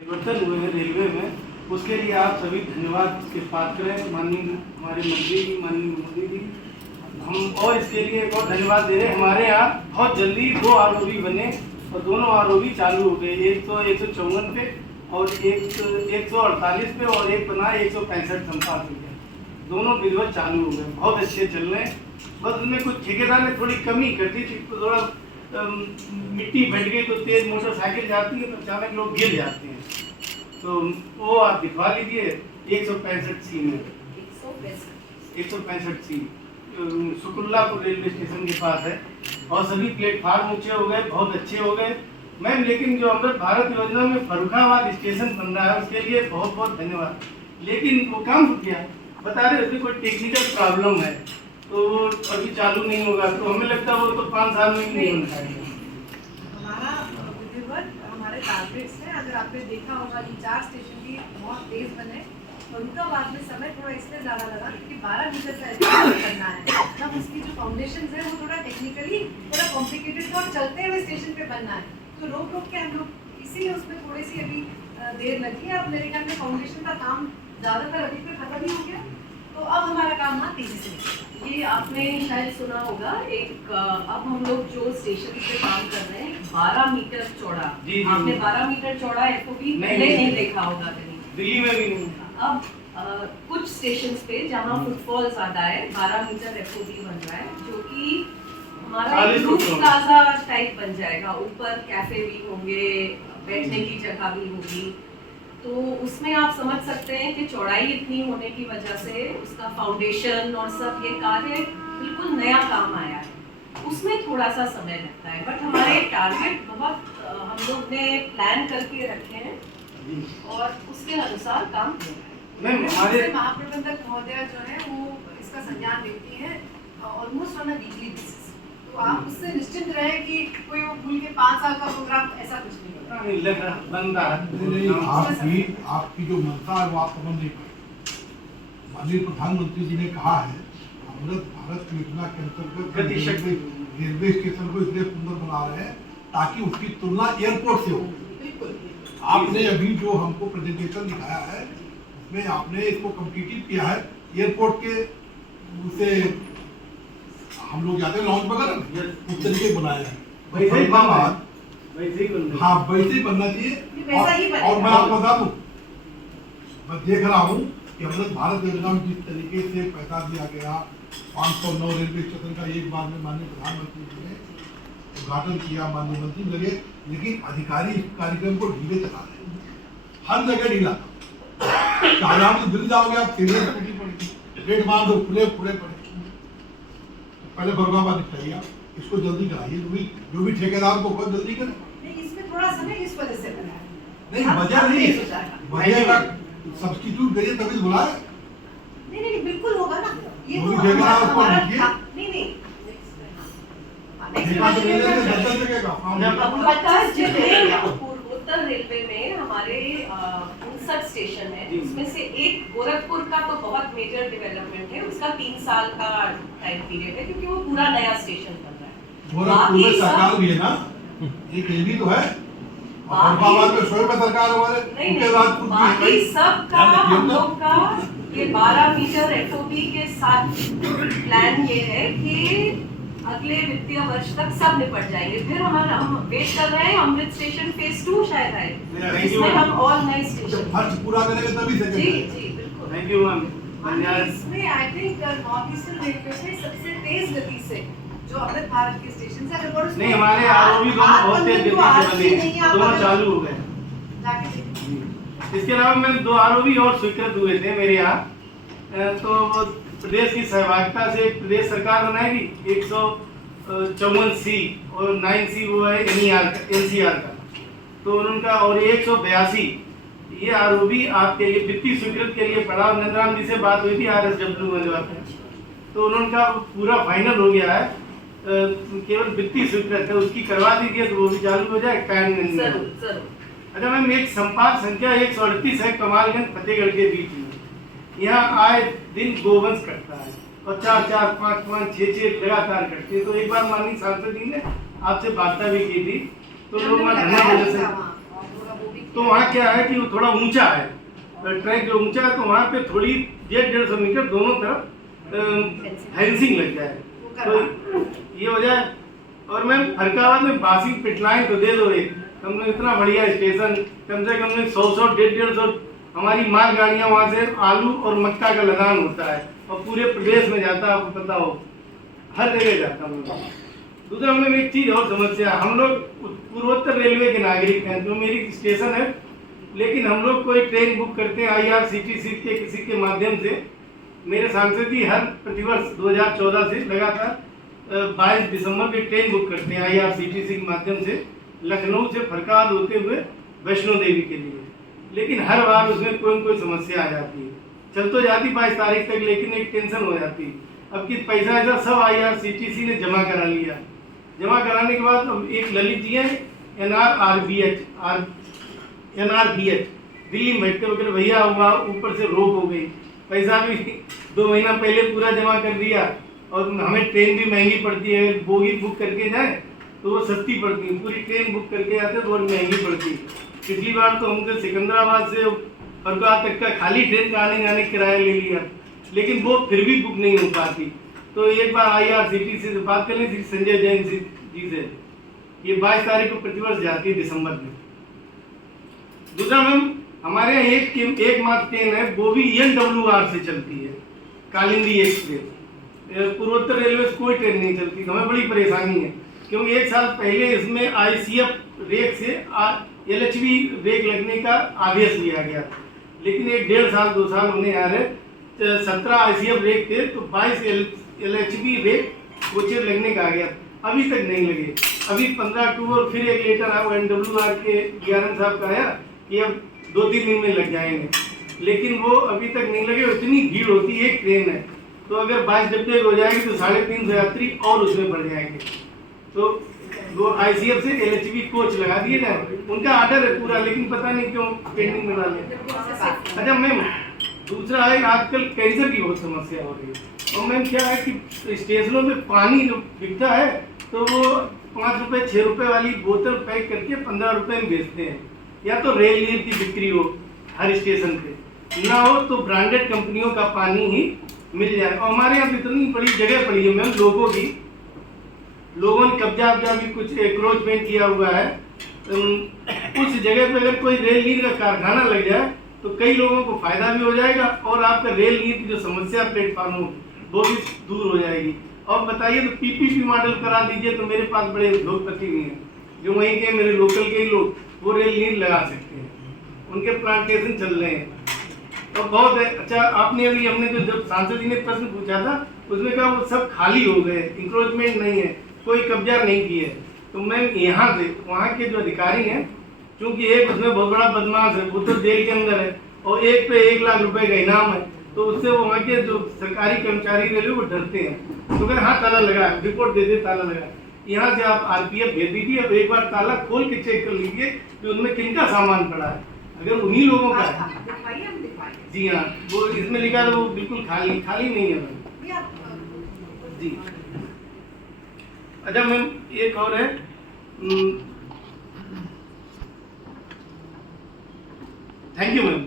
परिवर्तन हुए हैं रेलवे में, उसके लिए आप सभी धन्यवाद के पात्र हैं। माननीय हमारे मंत्री जी, माननीय मोदी जी, हम और इसके लिए एक और धन्यवाद दे रहे हैं। हमारे यहाँ बहुत जल्दी 2 आरओबी बने और दोनों आरओबी चालू हो गए, एक तो 154 पे और एक 148 पे और एक बना 165 संपाद हो गया। दोनों विधिवत चालू हो गए, बहुत अच्छे चल रहे हैं। बस उनमें कुछ ठेकेदार ने थोड़ी कमी कर दी थी, तो थोड़ा मिट्टी बैठ गई तो तेज मोटरसाइकिल जाती है तो अचानक लोग गिर जाते हैं, तो वो आप दिखवा लीजिए 165 सी में 165 सी शुक्रुल्लापुर रेलवे स्टेशन के पास है और सभी प्लेटफार्म ऊंचे हो गए, बहुत अच्छे हो गए मैम। लेकिन जो अमृत भारत योजना में फर्रुखाबाद स्टेशन बन रहा है उसके लिए बहुत बहुत धन्यवाद, लेकिन वो काम रुक गया। बता रहे थे कोई टेक्निकल प्रॉब्लम है तो अभी चालू नहीं होगा, तो हमें लगता है वो तो 5 साल में ही नहीं बन पाएगा। हमारा विधिवत हमारे टारगेट्स हैं। अगर आपने देखा होगा कि 4 स्टेशन भी बहुत तेज बने, फर्रुखाबाद में समय थोड़ा इसलिए ज़्यादा लगा क्योंकि 12 मीटर का स्टेशन करना है, तब उसकी जो फाउंडेशन है वो थोड़ा टेक्निकली थोड़ा कॉम्प्लिकेटेड था और चलते हुए स्टेशन पे बनना है, तो रोक के हम लोग इसीलिए उसमें थोड़ी सी अभी देर लगी है। अब मेरे ख्याल में फाउंडेशन का काम ज़्यादातर अभी तक खत्म ही हो गया, तो अब हमारा काम ना तेजी से। ये आपने शायद सुना होगा, एक अब हम लोग जो स्टेशन पे काम कर रहे हैं 12 मीटर चौड़ा, आपने 12 मीटर चौड़ा एफओबी पहले नहीं देखा होगा कहीं, दिल्ली में भी नहीं। अब कुछ स्टेशन पे जहाँ फुटफॉल ज्यादा है 12 मीटर एफओबी बन रहा है, जो कि हमारा रूफ प्लाजा टाइप बन जाएगा। ऊपर कैफे भी होंगे, बैठने की जगह भी होगी, तो उसमें आप समझ सकते हैं कि चौड़ाई इतनी होने की वजह से उसका फाउंडेशन और सब ये कार्य बिल्कुल नया काम आया है, उसमें थोड़ा सा समय लगता है। बट हमारे टारगेट बहुत हम लोग ने प्लान करके रखे हैं और उसके अनुसार काम हमारे महाप्रबंधक महोदय जो है वो इसका संज्ञान लेती है almost on a weekly basis, तो आप उससे निश्चिंत रहे कि कोई वो भूल के 5 साल का प्रोग्राम ऐसा कुछ नहीं होगा। लग रहा बनता है। आपकी जो मंशा है वो आप समझ नहीं पाए। माननीय प्रधानमंत्री जी ने कहा है अमृत भारत योजना के अंतर्गत रेलवे स्टेशन को इसलिए सुंदर बना रहे हैं ताकि उसकी तुलना एयरपोर्ट से हो। आपने अभी जो हमको प्रेजेंटेशन दिखाया है उसमें आपने इसको कम्पिटिटिव किया है एयरपोर्ट के उसे हम लोग जाते हैं लॉन्च वगैरह उस तरीके बनाया है। हाँ वैसे ही बनना चाहिए। और मैं आपको बता दूं, मैं देख रहा हूँ कि अमृत भारत योजना में जिस तरीके से पैसा दिया गया 509 रेलवे स्टेशन का एक बार में माननीय प्रधानमंत्री जी ने उद्घाटन किया, माननीय मंत्री लगे, लेकिन अधिकारी इस कार्यक्रम को ढीले चला रहे हैं, हर जगह ढीला। चाहे आप दिल्ली जाओगे आप सीरियस टूटी पड़ेगी, रेट मार दो खुले पड़े। पहले फर्रुखाबाद निपटाइए, इसको जल्दी कराइए, जो भी ठेकेदार को बहुत जल्दी करें। इसमें थोड़ा समय इस वजह से बना है, नहीं वजह नहीं, वजह का सब्स्टिट्यूट करिए तभी बुलाए। नहीं बिल्कुल होगा ना, ये तो ठेकेदार को नहीं पूर्वोत्तर रेलवे में हमारे 59 स्टेशन है, उसमें से एक गोरखपुर का तो बहुत मेजर डेवलपमेंट है, उसका 3 साल का टाइम पीरियड है क्योंकि वो पूरा नया स्टेशन बन रहा है। गोरखपुर में सरकार भी है ना, एक ये भी तो है, और में स्वयं में सरकार हमारे उनके बाद कुछ बाकी सब का हम लोग का ये 12 मीटर एफओबी के साथ प्लान ये है कि अगले वित्तीय वर्ष तक सब निपट जाएंगे। फिर हम वेट कर रहे हैं अमृत स्टेशन फेज 2 शायद आए, इसमें हम ऑल नए स्टेशन खर्च पूरा करेंगे तभी से। जी बिल्कुल, थैंक यू मैम। इसमें I think North Eastern Railway में सबसे तेज गति से जो अमृत भारत के स्टेशन है, अगर नहीं हमारे आरओबी दोनों बहुत तेज गति से बने, दोनों चालू हो गए। इसके अलावा मैंने 2 आरओबी और स्वीकृत हुए थे मेरे यहाँ, तो प्रदेश की सहभागिता से प्रदेश सरकार बनाएगी 154 सी और 9 सी वो है एनसीआर का, तो उनका और 182 ये आरओबी आपके लिए वित्तीय स्वीकृत के लिए पड़ा। नंदराम जी से बात हुई थी RSW में जो आते हैं, तो उनका पूरा फाइनल हो गया है, केवल वित्तीय स्वीकृत है, उसकी करवा दीजिए तो वो भी चालू हो जाए टाइम नहीं। अच्छा मैम, एक संपाद संख्या 138 है कमालगंज फतेहगढ़ के बीच में, यहाँ आए दिन गोवंश कटता है और 4, 5, 6 लगातार कटते हैं। तो एक बार माननीय सांसद जी ने आपसे वार्ता भी की थी, तो लोग तो वहाँ क्या है कि वो थोड़ा ऊंचा है, ट्रैक जो ऊंचा है, तो वहाँ पे थोड़ी 150 मीटर दोनों तरफ फेंसिंग लग जाए तो ये हो जाए। और मैम फरकाबाद में बासी पिटलाइन तो दे दो एक, कम से इतना बढ़िया स्टेशन, कम से कम 100 150 हमारी माल गाड़ियाँ वहाँ से आलू और मक्का का लदान होता है और पूरे प्रदेश में जाता है, आपको पता हो, हर जगह जाता है। दूसरा हम लोग एक चीज़ और समस्या, हम लोग पूर्वोत्तर रेलवे के नागरिक हैं, जो मेरी स्टेशन है, लेकिन हम लोग कोई ट्रेन बुक करते हैं IRCTC के किसी के माध्यम से। मेरे सांसद जी हर प्रतिवर्ष 2014 से लगातार 22 दिसंबर की ट्रेन बुक करते हैं IRCTC के माध्यम से लखनऊ से फरकाबाद होते हुए वैष्णो देवी के लिए, लेकिन हर बार उसमें कोई न कोई समस्या आ जाती है। चल तो जाती 22 तारीख तक, लेकिन एक टेंशन हो जाती है। अब कि पैसा ऐसा सब IRCTC ने जमा करा लिया, जमा कराने के बाद अब एक ललित जी हैं NRBH दिल्ली में बैठते वगैरह, भैया हुआ ऊपर से रोक हो गई, पैसा भी 2 महीना पहले पूरा जमा कर दिया और हमें ट्रेन भी महंगी पड़ती है, बोगी बुक करके जाए तो वो सस्ती पड़ती है, पूरी ट्रेन बुक करके जाते तो वो महंगी पड़ती है। पिछली बार तो हमसे सिकंदराबाद से फरकाबाद तक का खाली ट्रेन का आने जाने किराया ले लिया, लेकिन वो फिर भी बुक नहीं हो पाती। तो एक बार IRCTC से बात कर ली थी संजय जैन जी से, ये 22 तारीख को प्रतिवर्ष जाती है दिसंबर में। दूसरा मैम हमारे यहाँ एकमात्र ट्रेन है, वो भी NWR से चलती है, कालिंदी एक्सप्रेस। पूर्वोत्तर रेलवे से कोई ट्रेन नहीं चलती, हमें बड़ी परेशानी है, क्योंकि 1 साल पहले इसमें ICF रेक से LHB रेक लगने का आदेश दिया गया, लेकिन 1.5 साल 2 साल होने आ रहे, 17 ICF रेक थे तो 22 LHB रेक कोचे लगने का आ गया, अभी तक नहीं लगे। अभी 15 अक्टूबर फिर एक लेटर आया NWR के DRM साहब का आया कि अब 2-3 दिन में लग जाएंगे, लेकिन वो अभी तक नहीं लगे। इतनी भीड़ होती है, एक ट्रेन है तो अगर 22 डब्बे हो जाएंगे तो 350 यात्री और उसमें बढ़ जाएंगे, तो वो ICF से LHB कोच लगा दिए जाए, उनका आर्डर है पूरा, लेकिन पता नहीं क्यों पेंडिंग में डाले। अच्छा मैम दूसरा है, आजकल कैंसर की बहुत समस्या हो रही है, और मैम क्या है कि स्टेशनों में पानी जो बिकता है तो वो 5 रुपये 6 रुपये वाली बोतल पैक करके 15 रुपये में बेचते हैं। या तो रेल नीर की बिक्री हो हर स्टेशन पे, ना हो तो ब्रांडेड कंपनियों का पानी ही मिल जाए। और हमारे यहाँ इतनी बड़ी जगह पड़ी है मैम, लोगों ने कब्जा भी कुछ एंक्रोचमेंट किया हुआ है, उस जगह पे अगर कोई रेल नीर का कारखाना लग जाए तो कई लोगों को फायदा भी हो जाएगा और आपका रेल नीर की जो समस्या प्लेटफार्म वो भी दूर हो जाएगी। और बताइए तो PPP मॉडल करा दीजिए, तो मेरे पास बड़े उद्योगपति भी हैं जो वहीं के मेरे लोकल के ही लोग वो रेल नीर लगा सकते हैं, उनके प्लांटेशन चल रहे हैं। तो बहुत है। अच्छा आपने अभी हमने जो जब सांसद जी ने प्रश्न पूछा था उसमें कहा वो सब खाली हो गए, इंक्रोचमेंट नहीं है, कोई कब्जा नहीं किया है। तो मैं यहाँ से वहाँ के जो अधिकारी हैं, क्योंकि एक उसमें बहुत बड़ा बदमाश है, वो तो जेल के अंदर है, और एक पे 1 लाख रुपए का इनाम है, तो उससे वो वहाँ के जो सरकारी कर्मचारी रेलवे वो डरते हैं। तो अगर हाँ ताला लगा, रिपोर्ट दे दे ताला लगा, यहाँ से आप RPF भेज दीजिए, अब एक बार ताला खोल के चेक कर लीजिए कि उनमें किनका सामान पड़ा है। अगर उन्हीं लोगों का है, जी हाँ, वो इसमें लिखा है वो बिल्कुल खाली नहीं है मैम जी। अच्छा मैम एक और है, थैंक यू मैम।